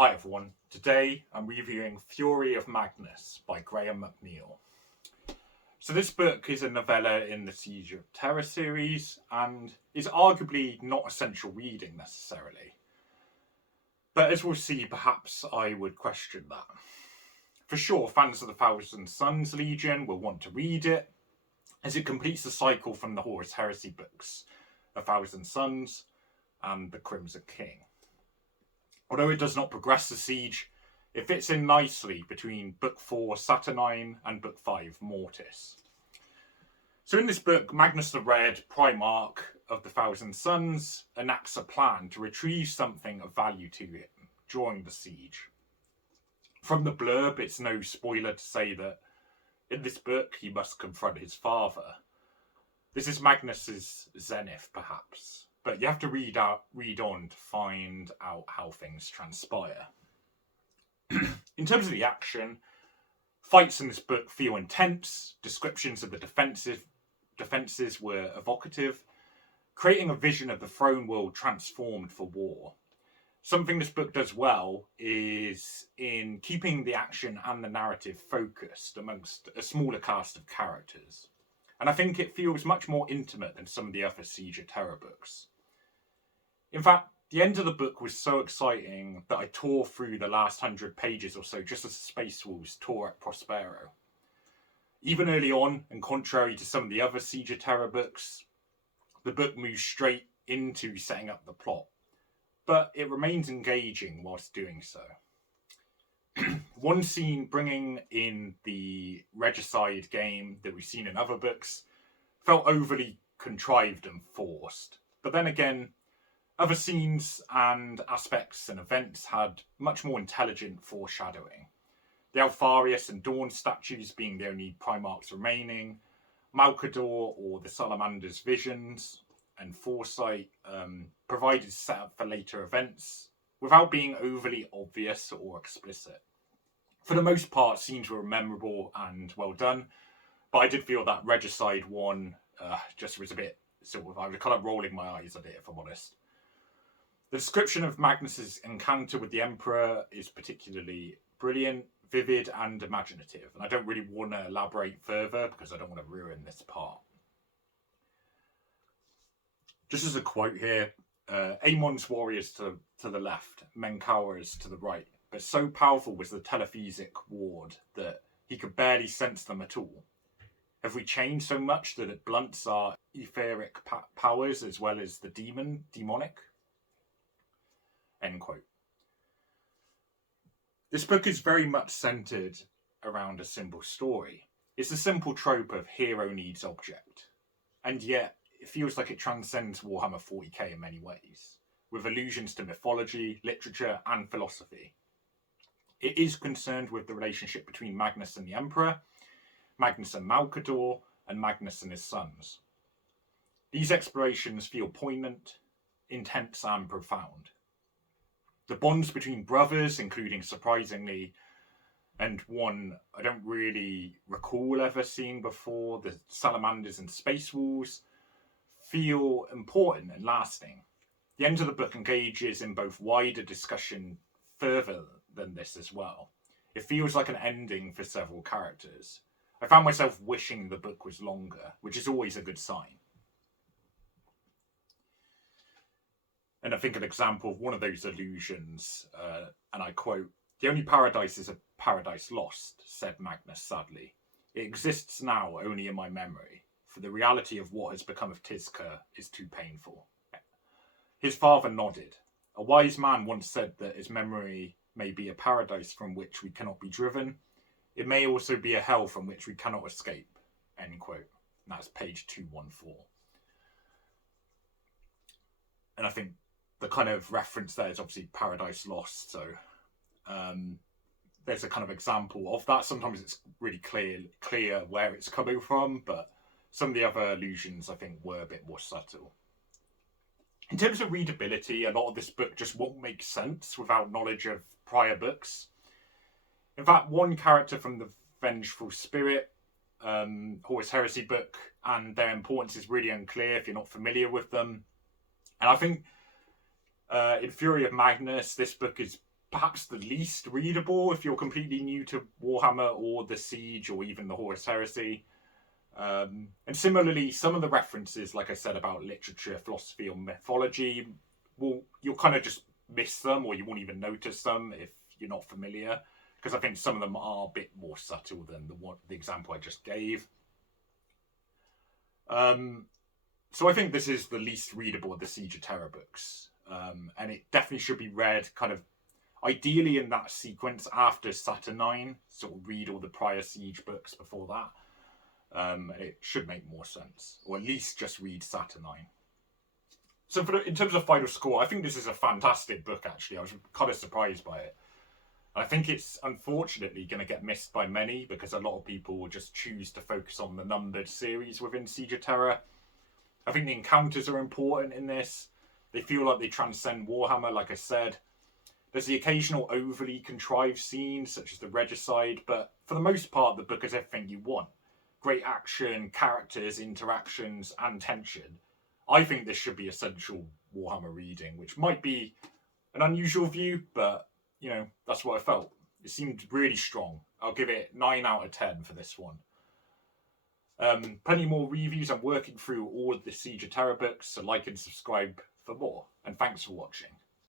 Hi everyone, today I'm reviewing Fury of Magnus by Mcneill. So this book is a novella in the Siege of Terra series and is arguably not essential reading necessarily. But as we'll see, perhaps I would question that. For sure, fans of the Thousand Sons Legion will want to read it, as it completes the cycle from the Horus Heresy books, A Thousand Sons and The Crimson King. Although it does not progress the siege, it fits in nicely between Book 4 Saturnine and Book 5 Mortis. So in this book, Magnus the Red, Primarch of the Thousand Sons, enacts a plan to retrieve something of value to him during the siege. From the blurb, it's no spoiler to say that in this book he must confront his father. This is Magnus's zenith, perhaps. But you have to read on to find out how things transpire. In terms of the action, fights in this book feel intense. Descriptions of the defences were evocative, creating a vision of the throne world transformed for war. Something this book does well is in keeping the action and the narrative focused amongst a smaller cast of characters. And I think it feels much more intimate than some of the other Siege of Terra books. In fact, the end of the book was so exciting that I tore through the last 100 pages or so just as the Space Wolves tore at Prospero. Even early on, and contrary to some of the other Siege of Terra books, the book moves straight into setting up the plot, but it remains engaging whilst doing so. One scene bringing in the regicide game that we've seen in other books felt overly contrived and forced. But then again, other scenes and aspects and events had much more intelligent foreshadowing. The Alfarius and Dawn statues being the only Primarchs remaining, Malcador or the Salamander's visions and foresight provided setup for later events without being overly obvious or explicit. For the most part, scenes were memorable and well done, but I did feel that regicide one just was a bit I was kind of rolling my eyes a bit, if I'm honest. The description of Magnus's encounter with the Emperor is particularly brilliant, vivid, and imaginative, and I don't really want to elaborate further because I don't want to ruin this part. Just as a quote here, Amon's warriors to the left, Menkaura's to the right, but so powerful was the telephasic ward that he could barely sense them at all. Have we changed so much that it blunts our etheric powers as well as the demonic? End quote. This book is very much centred around a simple story. It's a simple trope of hero needs object, and yet it feels like it transcends Warhammer 40k in many ways, with allusions to mythology, literature, and philosophy. It is concerned with the relationship between Magnus and the Emperor, Magnus and Malcador, and Magnus and his sons. These explorations feel poignant, intense, and profound. The bonds between brothers, including surprisingly, and one I don't really recall ever seeing before, the Salamanders and Space Wolves, feel important and lasting. The end of the book engages in both wider discussion further than this as well. It feels like an ending for several characters. I found myself wishing the book was longer, which is always a good sign. And I think an example of one of those allusions, and I quote, "The only paradise is a paradise lost," said Magnus sadly. "It exists now only in my memory, for the reality of what has become of Tizca is too painful." His father nodded. A wise man once said that his memory may be a paradise from which we cannot be driven. It may also be a hell from which we cannot escape. End quote. And that's page 214. And I think the kind of reference there is obviously Paradise Lost. So there's a kind of example of that. Sometimes it's really clear where it's coming from, but some of the other allusions I think were a bit more subtle. In terms of readability, a lot of this book just won't make sense without knowledge of prior books. In fact, one character from the Vengeful Spirit, Horus Heresy book, and their importance is really unclear if you're not familiar with them. And I think in Fury of Magnus, this book is perhaps the least readable if you're completely new to Warhammer or the Siege or even the Horus Heresy. And similarly, some of the references, like I said, about literature, philosophy, or mythology, you'll kind of just miss them, or you won't even notice them if you're not familiar, because I think some of them are a bit more subtle than the example I just gave. So I think this is the least readable of the Siege of Terra books, and it definitely should be read kind of ideally in that sequence after Saturnine. Sort of read all the prior Siege books before that. It should make more sense, or at least just read Saturnine. So in terms of final score, I think this is a fantastic book, actually. I was kind of surprised by it. I think it's unfortunately going to get missed by many because a lot of people will just choose to focus on the numbered series within Siege of Terra. I think the encounters are important in this. They feel like they transcend Warhammer, like I said. There's the occasional overly contrived scenes, such as the regicide, but for the most part, the book has everything you want. Great action, characters, interactions, and tension. I think this should be essential Warhammer reading, which might be an unusual view, but, you know, that's what I felt. It seemed really strong. I'll give it 9 out of 10 for this one. Plenty more reviews. I'm working through all of the Siege of Terra books, so like and subscribe for more. And thanks for watching.